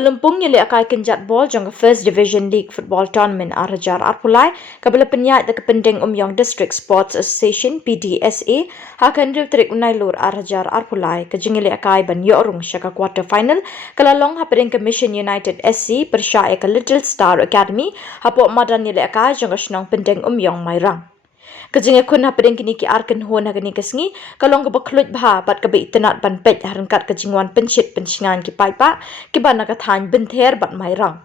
Lympung Ialehkai Kynjatbol Jong First Division League Football Tournament Arhajar Arpulai kabla Pynyaid the Pyndengumiong District Sports Association PDSA hakan tarik Nailur Arhajar Arpulai ke Jingialehkai ban rung shaka quarter final kalalong hapdeng Mission United SC Pyrshah ke Little Star Academy hapoh madan Ialehkai jong shnong Pyndengumiong Mairang. Jingiakhun hapdeng kini ki kynhun hagani kesngi kalong ke khluid bha bat ke itenat ban Peit harangkat ke jingwan penshit penshingan ki paipa ki ban ka than benther bat Mairang.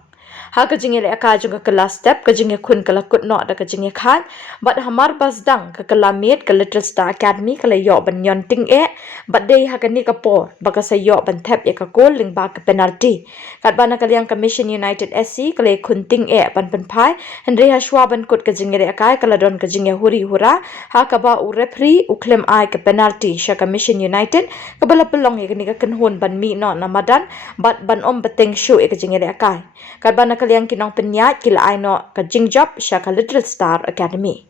Ha ke Jingiakhun jong ke kelas step ke Jingiakhun ke lakut no da ke Jingiakhun bat hamar basdang ke kelamit ke Little Star Academy ke layo ban yon ting bat dei hagani ke por baka sayo ban thep ka gol ling ba ke penalty kat bana kaliang ke Mission United SC ke le khun ting ban penpai Henry Hashwa ban kut ke Jingiakhun ke ladon ke Jingiahuri hura ha kaba u referee u claim ai ke penalty shaka Mission United ke bala pelong ni ke kynhun ban mi no na madan bat ban Bteng Shuh ke Jingiakhun kat bana kaliang kinong pyniaid kila ai no ke Jingjab shaka Little Star Academy.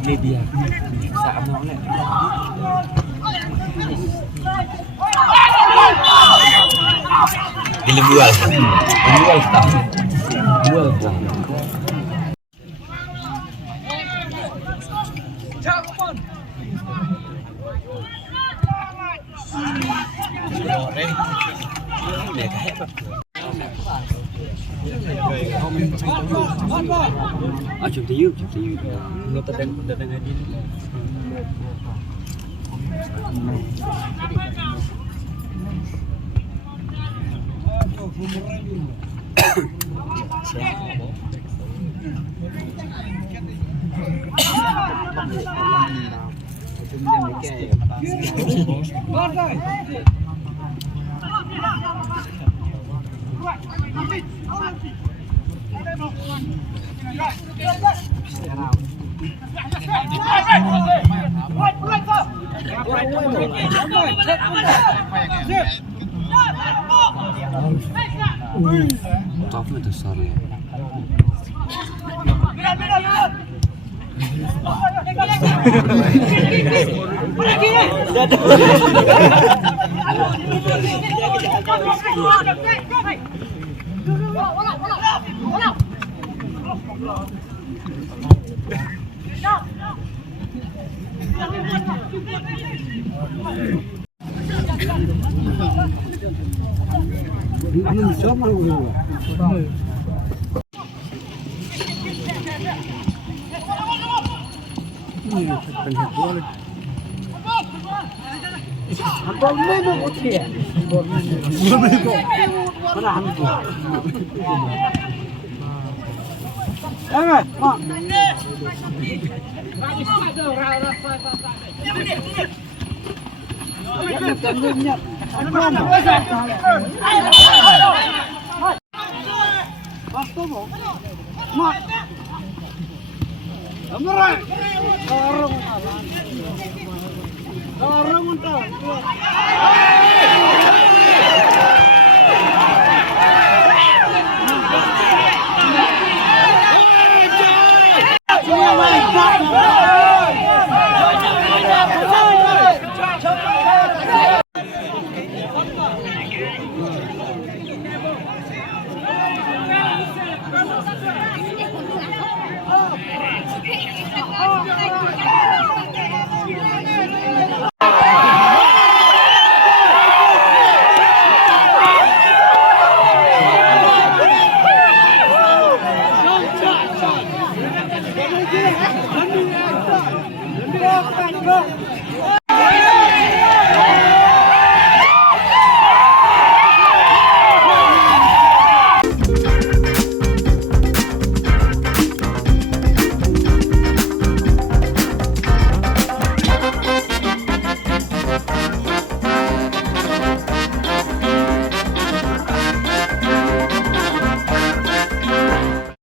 Media sama oleh gila bual tak bual tak chụp tí người ta đang đi Top itu sorry. Orang